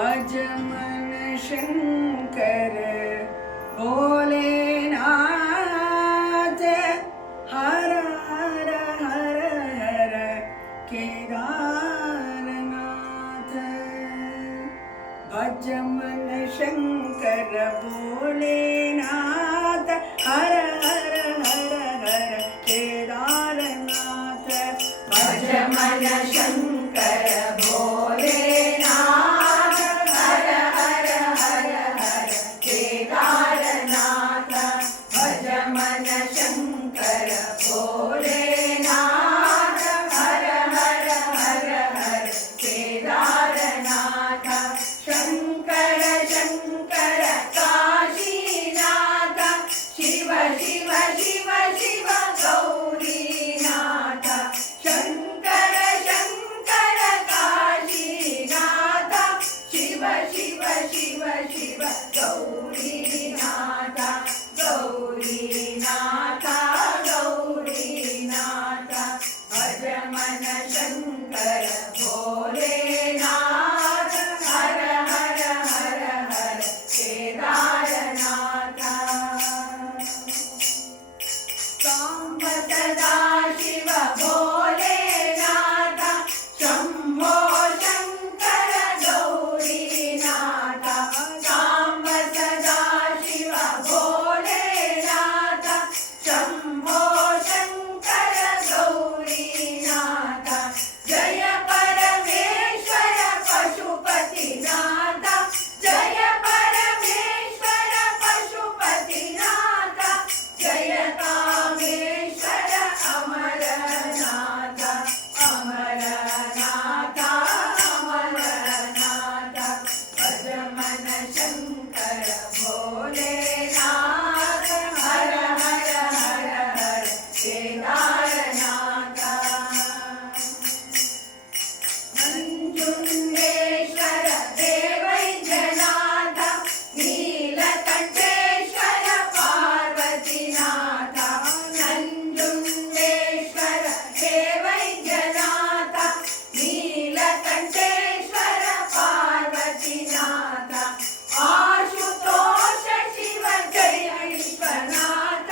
भज मन शंकर भोलेनाथ हर हर हर हर केदारनाथ। भज मन शंकर भोलेनाथ हर हर हर हर केदारनाथ। भज मन शंकर भोलेनाथ हर हर हर हर केदारनाथ। भज मन शंकर भोलेनाथ हर हर हर हर केदारनाथ। शंकर शंकर काशीनाथ शिव शिव शिव शिव गौरीनाथ। शंकर शंकर काशीनाथ शिव शिव शिव शिव गौरीनाथ। गौरीनाथ गौरीनाथ। भज मन शंकर भोलेनाथ हर हर हर हर केदारनाथ। सांब सदा शिव भोलेनाथ शंभो शंकर गौरीनाथ। सांब सदा शिव भोलेनाथ शंभो शंकर गौरीनाथ। जय परमेश्वर पशुपतिनाथ। जय परमेश्वर पशुपतिनाथ। जय कामेश्वर अमरनाथ। अमरनाथ अमरनाथ। भज मन शंकर भोलेनाथ हर हर हर हर केदारनाथ। ನಂಜುಂಡೇಶ್ವರ ದೇವೈದ್ಯನಾಥ ನೀಲಕಂಠೇಶ್ವರ ಪಾರ್ವತಿನಾಥ। ನಂಜುಂಡೇಶ್ವರ ದೇವೈದ್ಯನಾಥ ನೀಲಕಂಠೇಶ್ವರ ಪಾರ್ವತಿನಾಥ। ಆಶುತೋಷ ಶಿವ ಜಯ ವಿಶ್ವನಾಥ।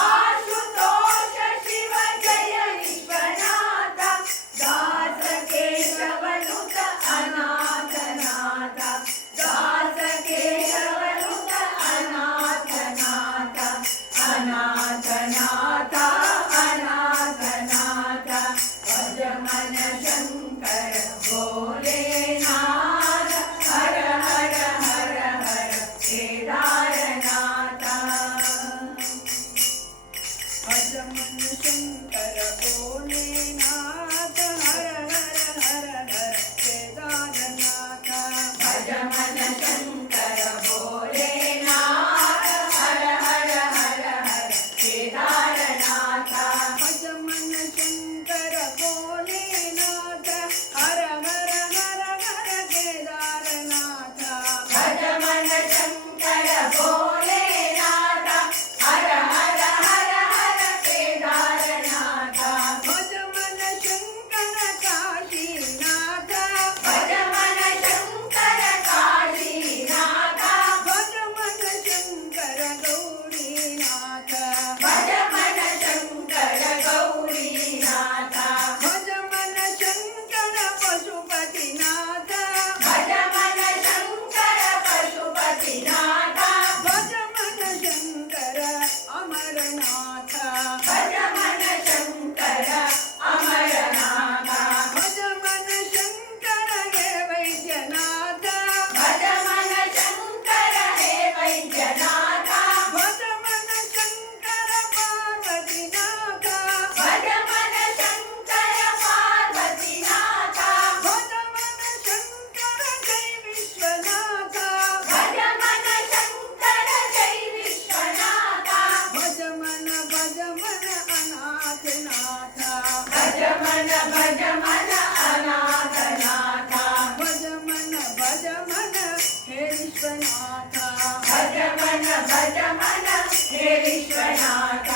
ಆಶುತೋಷ ಶಿವ ಜಯ ವಿಶ್ವನಾಥ। ದಾಸ ಕೇಶವನುತ ಅನಾಥನಾಥ। ದಾಸ ಕೇಶವನುತ ಅನಾಥನಾಥ। ಅನಾಥನಾಥ ಅನಾಥನಾಥ। ಭಜ ಮನ ಶಂಕರ ಭೋಲೆನಾಥ ಹರ ಹರ ಹರ ಹರ ಕೇದಾರನಾಥ। ಭಜ ಮನ ಶಂಕರ ಭೋಲೆನಾಥ ಹರ ಹರ ಹರ ಹರ ಕೇದಾರನಾಥ। ಭಜ ಮನ ಶಂಕರ ಭೋಲೆನಾಥ ಹರ ಹರ ಹರ ಹರ ಕೇದಾರನಾಥ। ಭಜ ಮನ ಶಂಕರ ಭೋಲೆನಾಥ ಹರ ಹರ ಹರ ಹರ ಕೇದಾರನಾಥ। ಭಜ ಮನ ಶಂಕರ ಭೋಲೆನಾಥ ಹರ ಹರ ಹರ ಹರ ಕೇದಾರನಾಥ। ಭಜ ಮನ ಶಂಕರ ಕಾಶೀನಾಥ। ಭಜ ಮನ ಶಂಕರ ಕಾಶೀನಾಥ। ಭಜ ಮನ ಶಂಕರ ಗೌರೀನಾಥ। ಭಜ ಮನ ಶಂಕರ ಗೌರೀನಾಥ। ಭಜ ಮನ ಶಂಕರ ಪಶುಪತಿನಾಥ। ಭಜ ಮನ ಶಂಕರ ಪಶುಪತಿನಾಥ। ಭಜ ಮನ ಶಂಕರ ಅಮರನಾಥ। ಭಜ ಮನ ಶಂಕರ ಅಮರನಾಥ। ಭಜ ಮನ ಶಂಕರ ಹೇ ವೈದ್ಯನಾಥ। ಭಜ ಮನ ಶಂಕರ ಹೇ ವೈದ್ಯನಾಥ। ಭಜ ಮನ ಶಂಕರ ಪಾರ್ವತಿನಾಥ। ಭಜ ಮನ ಶಂಕರ ಪಾರ್ವತಿನಾಥ। ಭಜ ಮನ ಶಂಕರ ಜೈ ವಿಶ್ವನಾಥ। ಭಜ ಮನ ಶಂಕರ ಜೈ ವಿಶ್ವನಾಥ। ಭಜ ಮನ ಅನಾಥನಾಥ। ಭಜ ಮನ ಅನಾಥನಾಥ। ಭಜ ಮನ ಹೇ ವಿಶ್ವನಾಥ। ಭಜ ಮನ ಹೇ ವಿಶ್ವನಾಥ।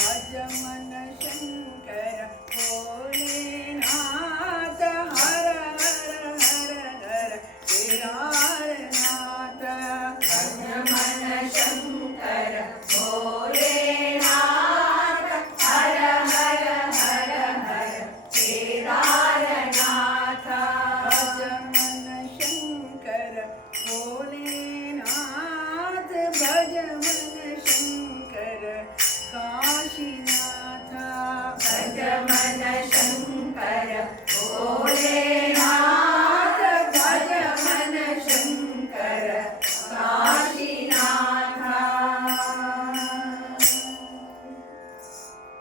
ಭಜ ಮನ ಶಂಕರ ಭೋಲೆನಾಥ ಹರ ಹರ ಹರ ಹರ ರಾಮ